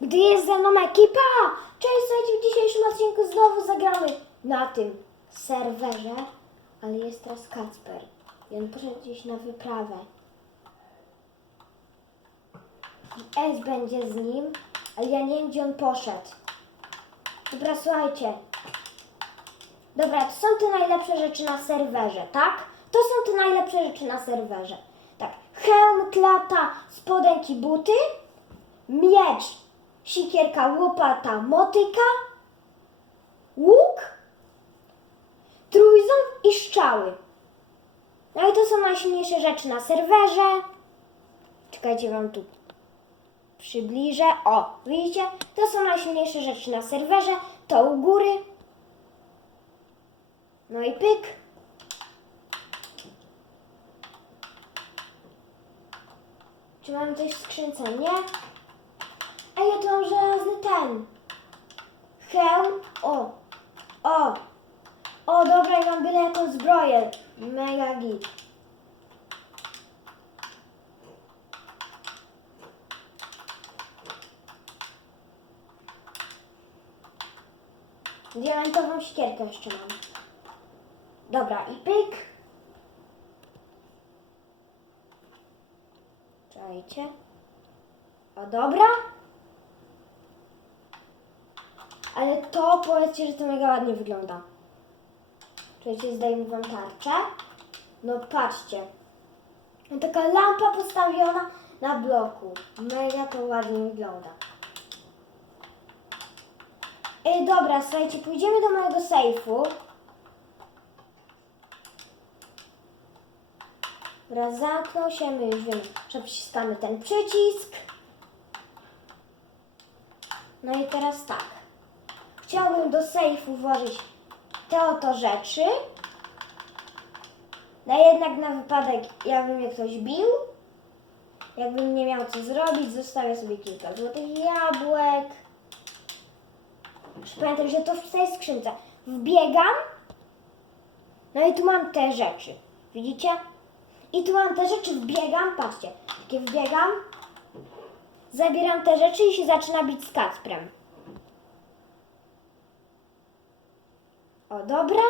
gdy jest ze mną ekipa. Cześć, słuchajcie, w dzisiejszym odcinku znowu zagramy na tym serwerze, ale jest teraz Kacper i on poszedł gdzieś na wyprawę. I S będzie z nim, ale ja nie wiem, gdzie on poszedł. Dobra, słuchajcie. Dobra, to są te najlepsze rzeczy na serwerze, tak? To są te najlepsze rzeczy na serwerze. Tak, hełm, klata, spodenki, buty, miecz, sikierka, łopata, motyka, łuk, trójząb i szczały. No i to są najsilniejsze rzeczy na serwerze. Czekajcie, wam tu przybliżę. O, widzicie? To są najsilniejsze rzeczy na serwerze. To u góry. No i pyk. Czy mamy coś w skrzynce? Nie. Ej, ja tu mam żelazny ten. Hełm. O. O. O, dobra, ja mam byle jakąś zbroję. Mega git. Diamentową ścierkę jeszcze mam. Dobra, i pyk. Czekajcie. O, dobra. Ale to powiedzcie, że to mega ładnie wygląda. Czekajcie, zdajemy wam tarczę. No patrzcie. Taka lampa postawiona na bloku. Mega to ładnie wygląda. Ej, dobra, słuchajcie, pójdziemy do mojego sejfu. Raz zamknął się, my już wiemy, że przyciskamy ten przycisk. No i teraz tak. Chciałbym do sejfu włożyć te oto rzeczy. No jednak na wypadek, jakby mnie ktoś bił, jakbym nie miał co zrobić, zostawię sobie kilka złotych jabłek. Już pamiętam, że to w tej skrzynce. Wbiegam. No i tu mam te rzeczy. Widzicie? I tu mam te rzeczy, wbiegam, patrzcie. Takie wbiegam. Zabieram te rzeczy i się zaczyna bić z Kacprem. O, dobra.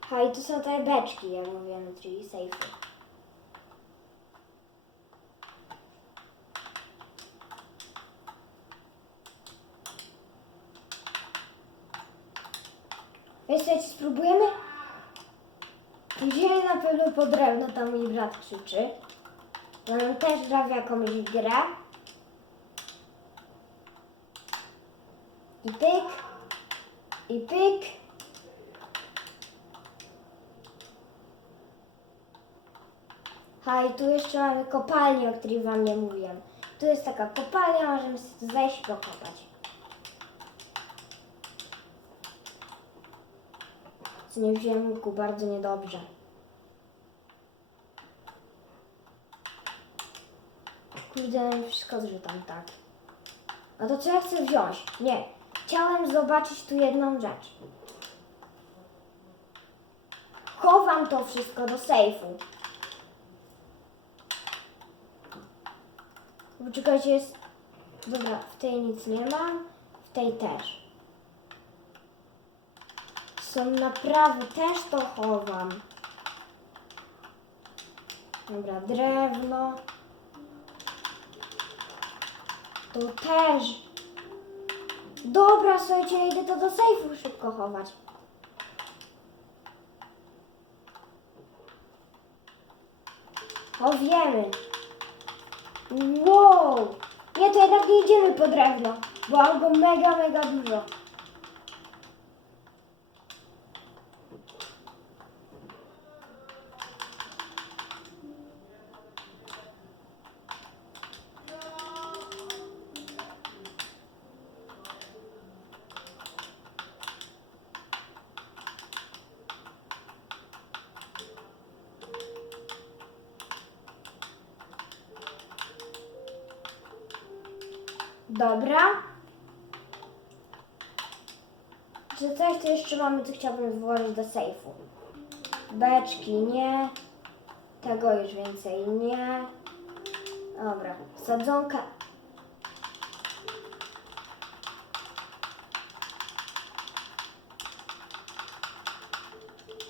Ha, i tu są te beczki, jak mówiłem, czyli sejfy. Wiesz, co, spróbujemy? Pójdziemy na pewno po drewno, tam mój brat krzyczy. On też gra w jakąś grę. I pyk. I pyk. Ha, i tu jeszcze mamy kopalnię, o której wam nie mówiłem. Tu jest taka kopalnia, możemy sobie tu wejść i pokopać. Co nie wziąłem łuku, bardzo niedobrze. Kurde, no wszystko zrzucam tak. A to co ja chcę wziąć? Nie. Chciałem zobaczyć tu jedną rzecz. Chowam to wszystko do sejfu. Poczekajcie, jest... Dobra, w tej nic nie mam, w tej też. Są naprawy, też to chowam. Dobra, drewno. To też. Dobra, słuchajcie, ja idę to do sejfu szybko chować. O, wiemy. Wow! Nie, to jednak nie idziemy po drewno, bo mam go mega, mega dużo. Dobra. Czy coś tu jeszcze mamy, co chciałbym włożyć do sejfu? Beczki nie. Tego już więcej nie. Dobra. Sadzonka.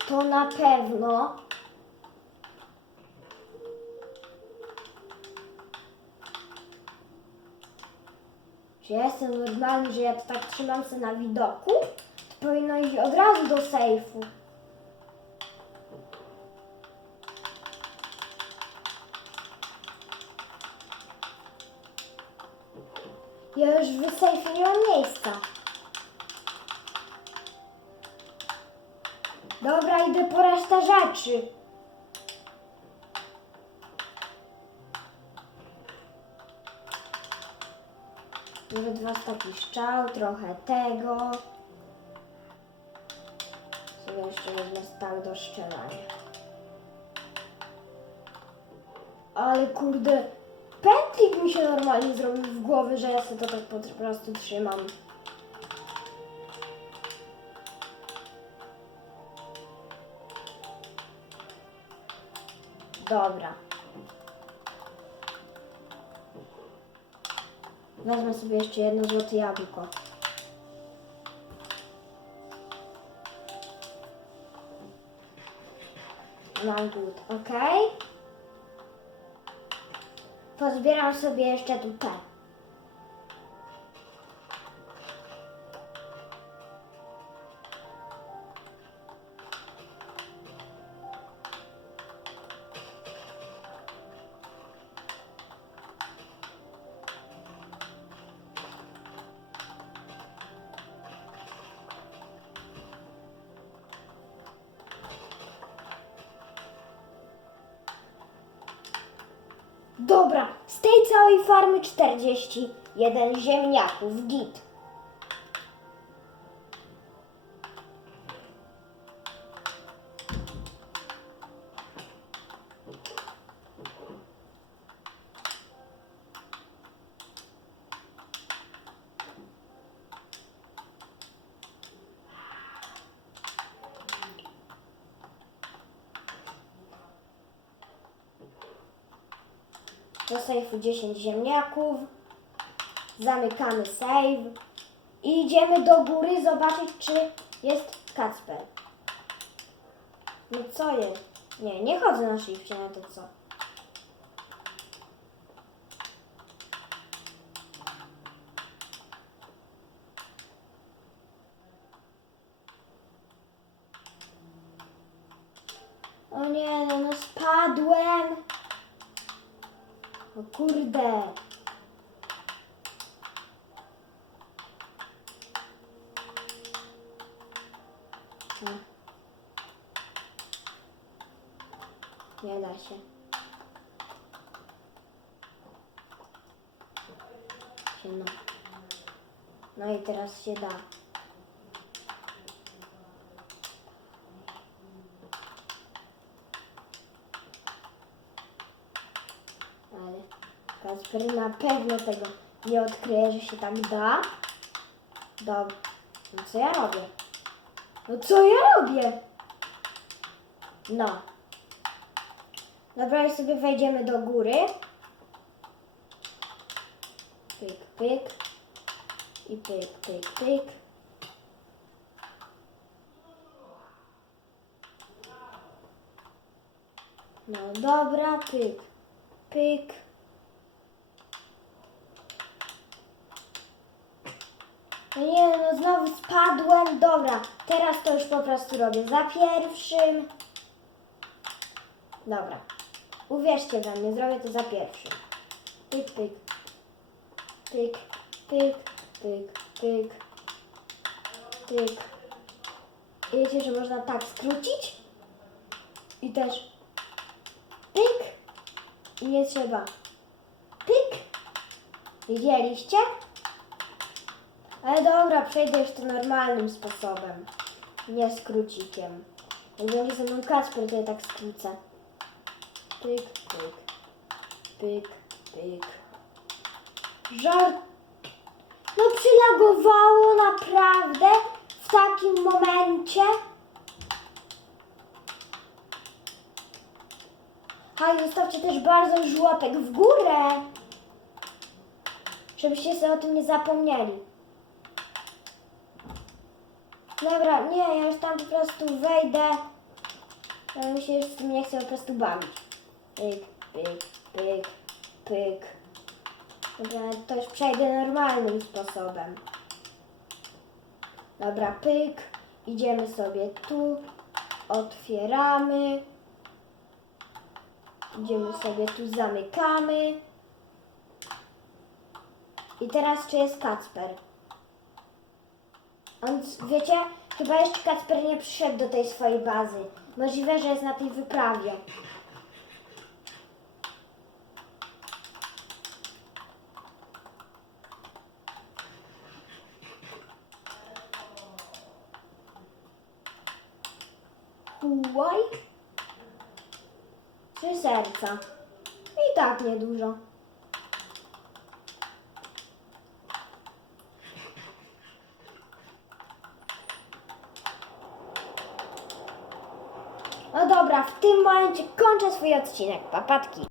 To na pewno. Że ja jestem normalny, że ja to tak trzymam się na widoku, to powinno iść od razu do sejfu. Ja już w sejfie nie mam miejsca. Dobra, idę po resztę rzeczy. Może dwa stoki szczał, trochę tego. Sobie jeszcze wezmę stal do szczelania. Ale kurde, pętlik mi się normalnie zrobił w głowie, że ja sobie to tak po prostu trzymam. Dobra. Wezmę sobie jeszcze jedno złote jabłko. Mam good, ok? Pozbieram sobie jeszcze tutaj. Dobra, z tej całej farmy 41 ziemniaków, git. Do sejfu 10 ziemniaków. Zamykamy save. I idziemy do góry zobaczyć, czy jest Kacper. No co jest? Nie, nie chodzę na shifcie, no to co? O nie, no, no spadłem. Kurde. Nie da. Się no. No i teraz się da. Ale Kasper na pewno tego nie odkryje, że się tak da. Dobra. No co ja robię? No co ja robię? No. Dobra, i sobie wejdziemy do góry. Pyk, pyk. I pyk, pyk, pyk. No dobra, pyk, pyk. No nie, no znowu spadłem. Dobra, teraz to już po prostu robię za pierwszym. Dobra. Uwierzcie we mnie, zrobię to za pierwszym. Pyk, pyk. Pyk, pyk, pyk, pyk. Pyk. Wiecie, że można tak skrócić? I też pyk. I nie trzeba. Pyk. Widzieliście? Ale dobra, przejdę jeszcze normalnym sposobem. Nie skrócikiem. Jak będzie ze mną Kacper, to ja tak skrócę. Pyk, pyk. Pyk, pyk. Żart. No przylagowało naprawdę w takim momencie. Haj, zostawcie też bardzo już łapek w górę. żebyście sobie o tym nie zapomnieli. Dobra, nie, ja już tam po prostu wejdę. Ja mi się już z tym nie chcę po prostu bawić. Pyk, pyk, pyk, pyk. Dobra, to już przejdę normalnym sposobem. Dobra, pyk. Idziemy sobie tu. Otwieramy. Idziemy sobie tu, zamykamy. I teraz czy jest Kacper? On, wiecie, chyba jeszcze Kacper nie przyszedł do tej swojej bazy. Możliwe, że jest na tej wyprawie. Ułaj? Trzy serca. I tak niedużo. No dobra, w tym momencie kończę swój odcinek. Papatki.